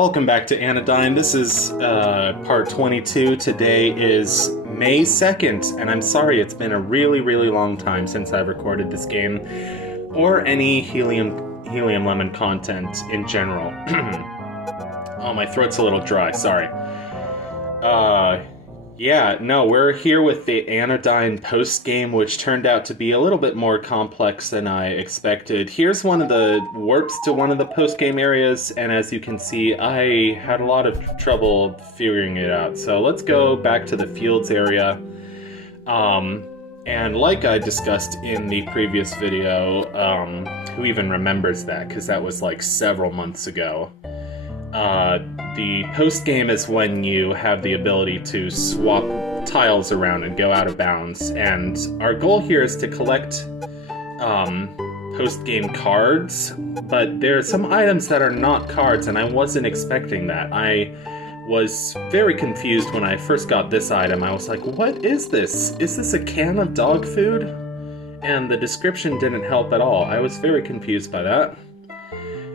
Welcome back to Anodyne. This is part 22. Today is May 2nd, and I'm sorry it's been a really long time since I've recorded this game, or any Helium Lemon content in general. Oh, my throat's a little dry, sorry. Yeah, no, we're here with the Anodyne post-game, which turned out to be a little bit more complex than I expected. Here's one of the warps to one of the post-game areas, and as you can see, I had a lot of trouble figuring it out. So let's go back to the fields area. And like I discussed in the previous video, who even remembers that, because that was like several months ago. The post-game is when you have the ability to swap tiles around and go out of bounds, and our goal here is to collect post-game cards, but there are some items that are not cards, and I wasn't expecting that. I was very confused when I first got this item. I was like, what is this? Is this a can of dog food? And the description didn't help at all. I was very confused by that.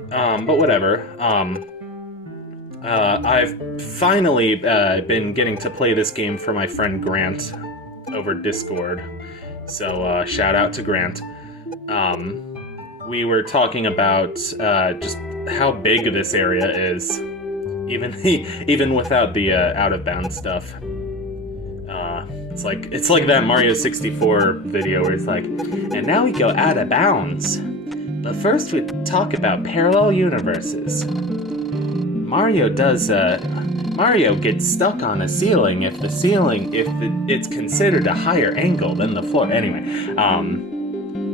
But whatever. I've finally been getting to play this game for my friend Grant over Discord, so shout out to Grant. We were talking about just how big this area is, even without the out-of-bounds stuff. It's like that Mario 64 video where it's like, and now we go out of bounds, but first we talk about parallel universes. Mario gets stuck on a ceiling if it's considered a higher angle than the floor. Anyway,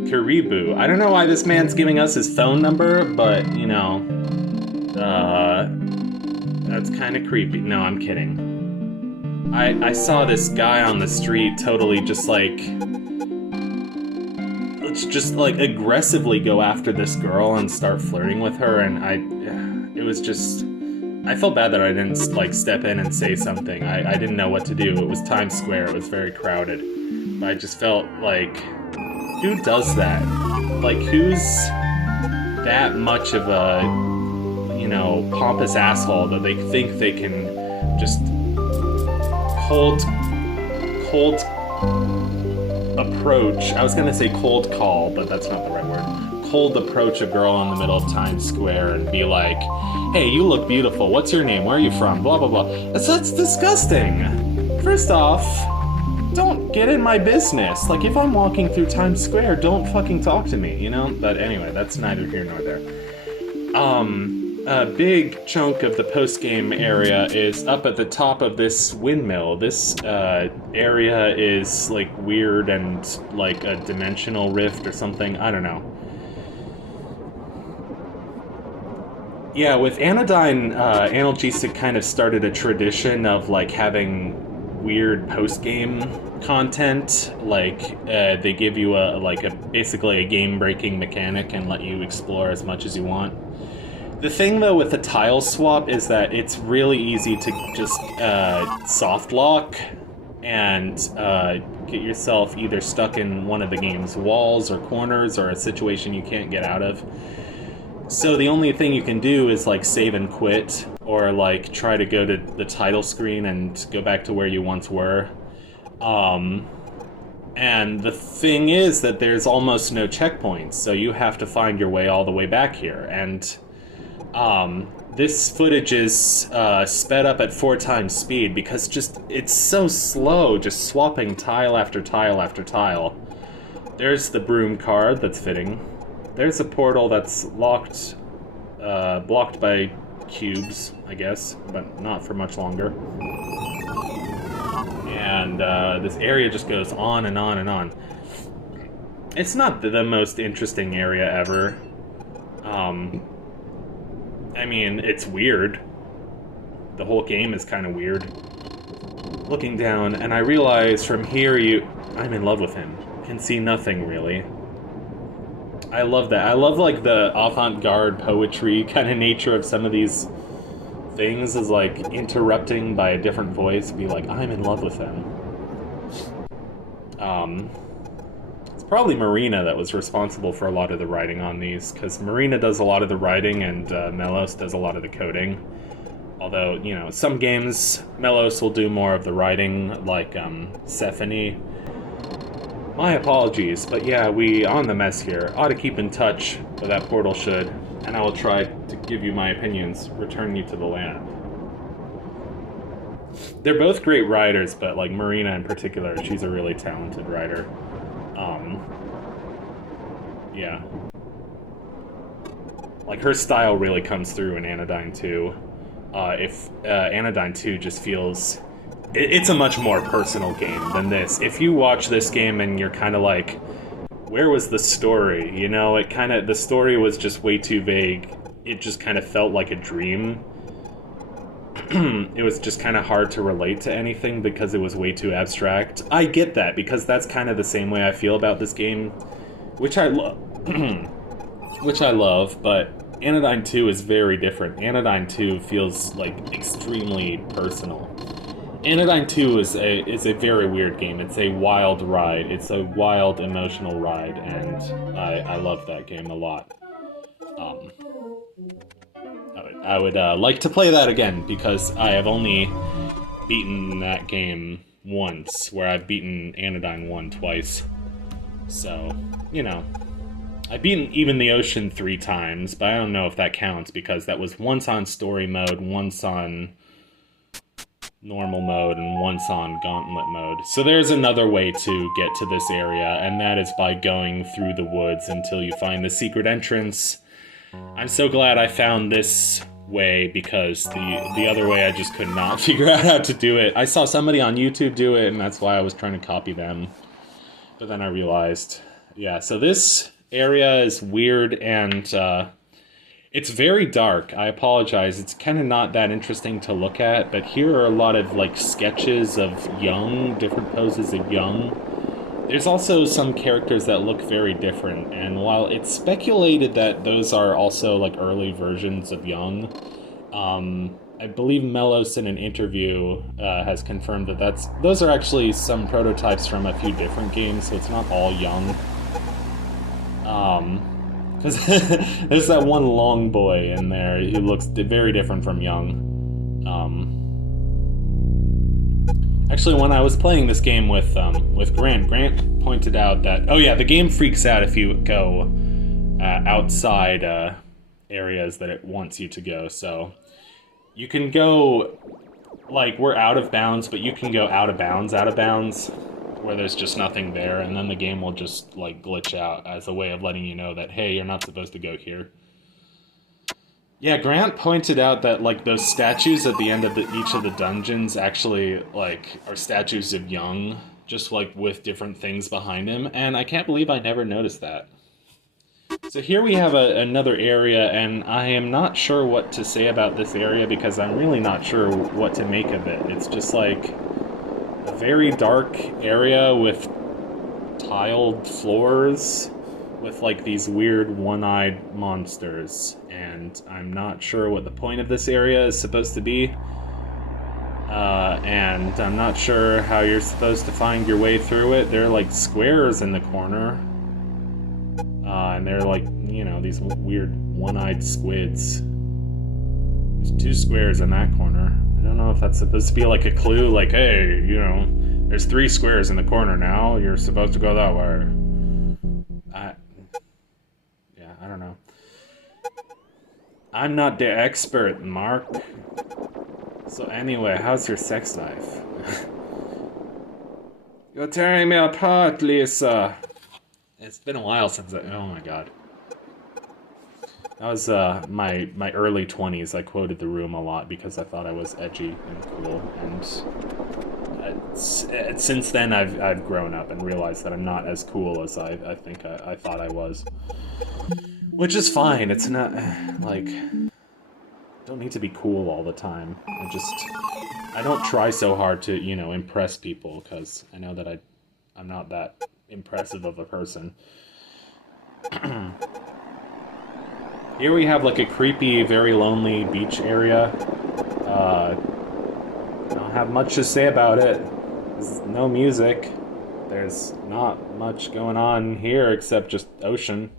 Karibu. I don't know why this man's giving us his phone number, but, you know, that's kind of creepy. No, I'm kidding. I saw this guy on the street totally just like aggressively go after this girl and start flirting with her, and I felt bad that I didn't, like, step in and say something. I didn't know what to do. It was Times Square. It was very crowded. But I just felt like, who does that? Like, who's that much of a, you know, pompous asshole that they think they can just cold approach. I was gonna say cold call, but that's not the right word. Cold approach a girl in the middle of Times Square and be like, hey, you look beautiful, what's your name, where are you from, blah blah blah. That's disgusting. First off, don't get in my business. Like, if I'm walking through Times Square, don't fucking talk to me, you know? But anyway, that's neither here nor there. A big chunk of the post-game area is up at the top of this windmill. This area is like weird and like a dimensional rift or something, I don't know. Yeah, with Anodyne, Analgesic kind of started a tradition of, like, having weird post-game content. Like, they give you basically a game-breaking mechanic and let you explore as much as you want. The thing, though, with the tile swap is that it's really easy to just soft lock and get yourself either stuck in one of the game's walls or corners or a situation you can't get out of. So the only thing you can do is, like, save and quit, or, like, try to go to the title screen and go back to where you once were. And the thing is that there's almost no checkpoints, so you have to find your way all the way back here. And this footage is sped up at 4 times speed because it's so slow, just swapping tile after tile after tile. There's the broom card that's fitting. There's a portal that's blocked by cubes, I guess, but not for much longer. And this area just goes on and on and on. It's not the most interesting area ever. I mean, it's weird. The whole game is kind of weird. Looking down, and I realize from here I'm in love with him. Can see nothing, really. I love that. I love, like, the avant-garde poetry kind of nature of some of these things is, like, interrupting by a different voice, be like, I'm in love with them. It's probably Marina that was responsible for a lot of the writing on these, because Marina does a lot of the writing and Melos does a lot of the coding. Although, you know, some games, Melos will do more of the writing, like Stephanie. My apologies, but yeah, we, on the mess here, ought to keep in touch, or that portal should, and I will try to give you my opinions, return you to the land. They're both great writers, but like Marina in particular, she's a really talented writer. Yeah. Like, her style really comes through in Anodyne 2. Anodyne 2 just feels... It's a much more personal game than this. If you watch this game and you're kind of like, where was the story? You know, the story was just way too vague. It just kind of felt like a dream. It was just kind of hard to relate to anything because it was way too abstract. I get that, because that's kind of the same way I feel about this game, which I love. Which I love, but Anodyne 2 is very different. Anodyne 2 feels like extremely personal. Anodyne 2 is a very weird game. It's a wild ride. It's a wild emotional ride, and I love that game a lot. I would like to play that again, because I have only beaten that game once, where I've beaten Anodyne 1 twice. So, you know. I've beaten Even the Ocean 3 times, but I don't know if that counts, because that was once on story mode, once on normal mode, and once on gauntlet mode. So there's another way to get to this area, and that is by going through the woods until you find the secret entrance. I'm so glad I found this way, because the other way I just could not figure out how to do it. I saw somebody on YouTube do it, and that's why I was trying to copy them. But then I realized, yeah, so this area is weird, and it's very dark. I apologize. It's kind of not that interesting to look at, but here are a lot of like sketches of Young, different poses of Young. There's also some characters that look very different, and while it's speculated that those are also like early versions of Young, I believe Melos in an interview has confirmed that those are actually some prototypes from a few different games, so it's not all Young. Because there's that one long boy in there who looks very different from Young. Actually, when I was playing this game with Grant pointed out that, oh yeah, the game freaks out if you go outside areas that it wants you to go, so you can go, like, we're out of bounds, but you can go out of bounds, where there's just nothing there, and then the game will just, like, glitch out as a way of letting you know that, hey, you're not supposed to go here. Yeah, Grant pointed out that, like, those statues at the end of each of the dungeons actually, like, are statues of Young, just, like, with different things behind him, and I can't believe I never noticed that. So here we have another area, and I am not sure what to say about this area, because I'm really not sure what to make of it. It's just, like, a very dark area with tiled floors with like these weird one-eyed monsters, and I'm not sure what the point of this area is supposed to be, and I'm not sure how you're supposed to find your way through it. There are like squares in the corner, and they're like, you know, these weird one-eyed squids. There's 2 squares in that corner. I don't know if that's supposed to be like a clue, like, hey, you know, there's 3 squares in the corner now, you're supposed to go that way. I don't know. I'm not the expert, Mark. So anyway, how's your sex life? You're tearing me apart, Lisa. It's been a while since oh my god. That was my early 20s. I quoted The Room a lot because I thought I was edgy and cool, and since then I've grown up and realized that I'm not as cool as I think I thought I was. Which is fine. It's not like, don't need to be cool all the time. I don't try so hard to, you know, impress people, because I know that I'm not that impressive of a person. Here we have like a creepy, very lonely beach area. I don't have much to say about it. There's no music. There's not much going on here except just ocean.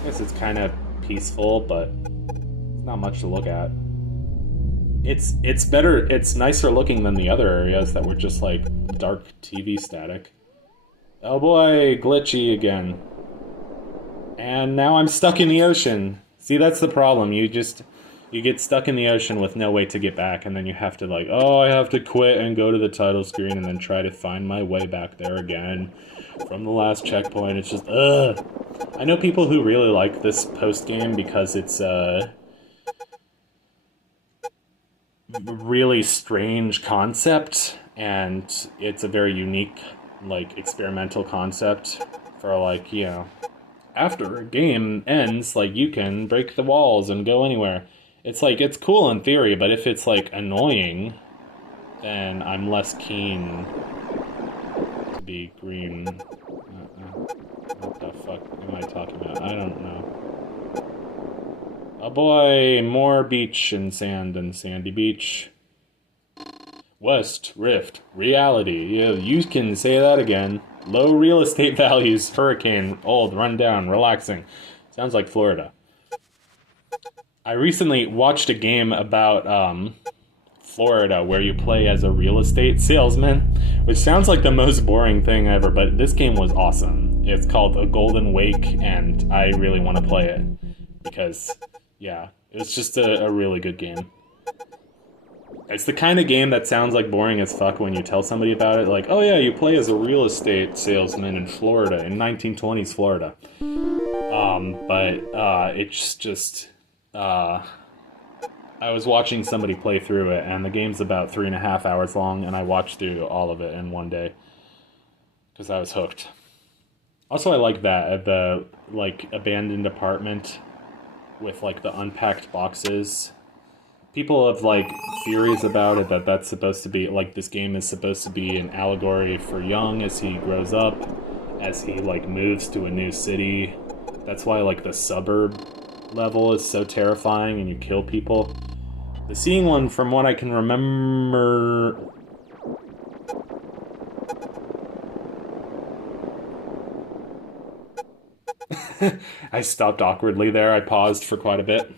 I guess it's kind of peaceful, but Not much to look at. It's better, it's nicer looking than the other areas that were just like dark TV static. Oh boy, glitchy again. And now I'm stuck in the ocean. See, that's the problem. You get stuck in the ocean with no way to get back, and then you have to like, oh, I have to quit and go to the title screen and then try to find my way back there again from the last checkpoint. It's just, ugh. I know people who really like this post-game because it's, really strange concept, and it's a very unique, like, experimental concept for, like, you know, after a game ends, like, you can break the walls and go anywhere. It's like, it's cool in theory, but if it's, like, annoying, then I'm less keen to be green. What the fuck am I talking about? I don't know. Oh boy, more beach and sand and sandy beach. West, Rift, reality. Yeah, you can say that again. Low real estate values, hurricane, old, run down, relaxing. Sounds like Florida. I recently watched a game about Florida where you play as a real estate salesman, which sounds like the most boring thing ever, but this game was awesome. It's called A Golden Wake, and I really want to play it because, yeah, it's just a really good game. It's the kind of game that sounds like boring as fuck when you tell somebody about it, like, oh yeah, you play as a real estate salesman in Florida, in 1920s Florida. It's just, I was watching somebody play through it, and the game's about 3.5 hours long, and I watched through all of it in one day, because I was hooked. Also, I like that, the, like, abandoned apartment with, like, the unpacked boxes. People have, like, theories about it, that that's supposed to be, like, this game is supposed to be an allegory for Young as he grows up, as he, like, moves to a new city. That's why, like, the suburb level is so terrifying and you kill people. The seeing one, from what I can remember... I stopped awkwardly there. I paused for quite a bit.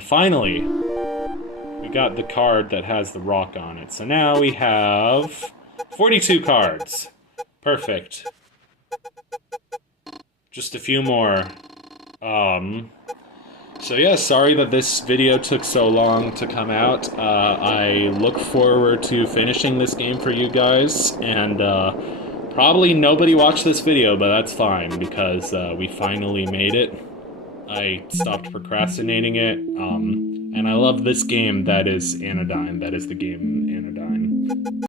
Finally, we got the card that has the rock on it. So now we have 42 cards. Perfect. Just a few more. So yeah, sorry that this video took so long to come out. I look forward to finishing this game for you guys, and probably nobody watched this video, but that's fine, because we finally made it. I stopped procrastinating it, and I love this game that is Anodyne. That is the game Anodyne.